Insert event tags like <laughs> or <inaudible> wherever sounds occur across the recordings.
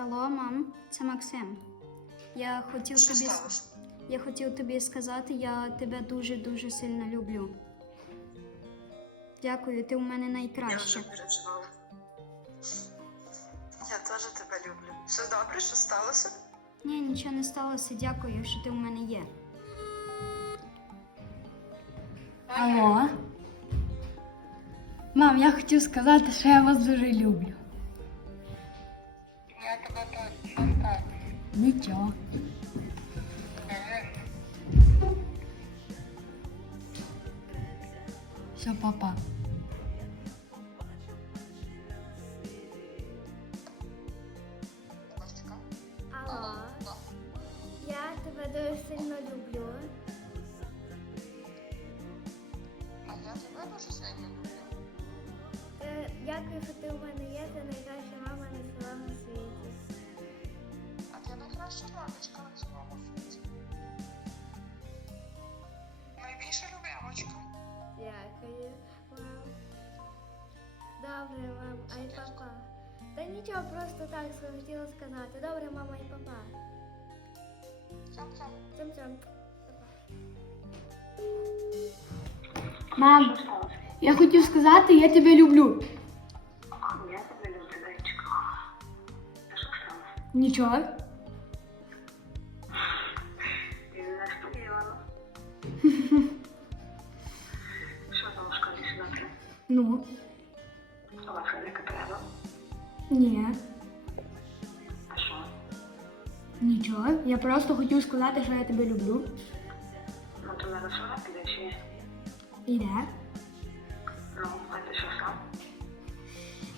Алло, мам, це Максим. Я хотів Що тобі сталося? я хотів тобі сказати, я тебе дуже дуже сильно люблю. Дякую, ти у мене найкраще. Я вже переживала. Я теж тебе люблю. Все добре, що сталося? Ні, нічого не сталося. Дякую, що ти у мене є. Алло. Мам, я хотів сказати, що я вас дуже люблю. Нічого. Все, папа. Алло, я тебе дуже сильно люблю. А я тебе дуже сильно люблю. Е, Дякую, що ти у мене є. Ти найкраща ти найкраща мамочка на цілому світі. Найбільша любимочка. Дякую, мам. Добре, мам, а й папа. Та нічого, просто так хотіла сказати. Добре, мама і папа. Цям-цям. Цям-цям. Мам, я хотів сказати, я тебе люблю. Я тебе люблю, зайчика. А що сталося? Нічого. Ну, вас велика треба. ні. А що? Нічого. Я просто хотів сказати, що я тебе люблю. Ну, то зараз вона піде чи? Іде? Ну, а ти що сам?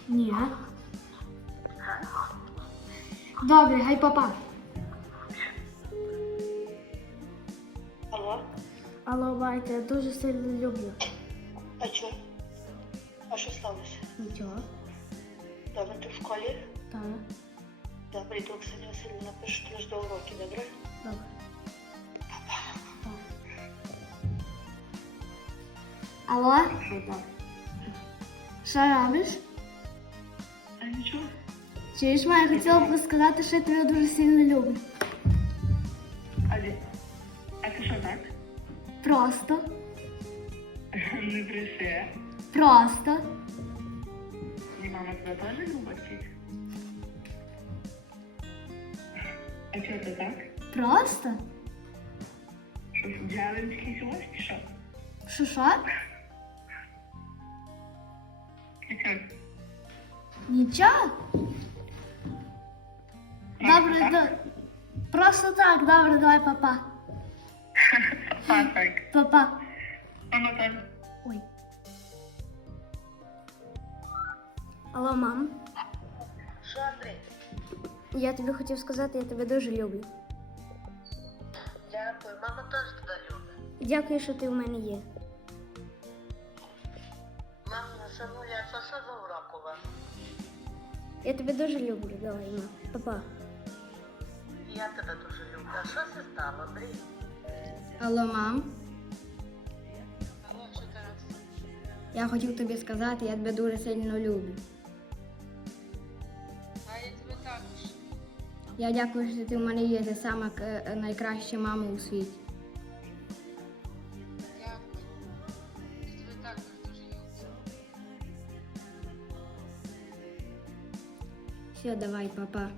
Ні. Добре, гай папа. Алло? Алло, батя, я дуже сильно люблю. А що? А що сталося? Нічого. Добре, ти в школі? Так, Добре, йду Оксані Васильівна напишу тобі до уроки, добре? добре. Алло? Що робиш? А нічого. Чуєш, ма, я хотіла б сказати, що я тебе дуже сильно люблю. А, де? а ти що так? Просто, Не бреши. Просто. І мама тебе теж любить? А чого ти так? Просто? Що дявинський злость, чи що? Що що? І що? Нічого? Добре, так? до... просто так, добре, давай, папа. А, <laughs> так. Папа. Мама теж. Ой. Алло, мам. Що, Андрій? Я тобі хотів сказати, я тебе дуже люблю. Дякую, мама теж тебе любить. Дякую, що ти у мене є. Мама, синуля, це за урок у вас? Я тебе дуже люблю. Давай, мам. Папа. Я тебе дуже люблю. А що це стало, Андрій? Алло, мам. Я хотів тобі сказати, я тебе дуже сильно люблю. Я дякую, що ти в мене є. Ти сама е, найкраща мама у світі. Дякую. Все, давай, папа.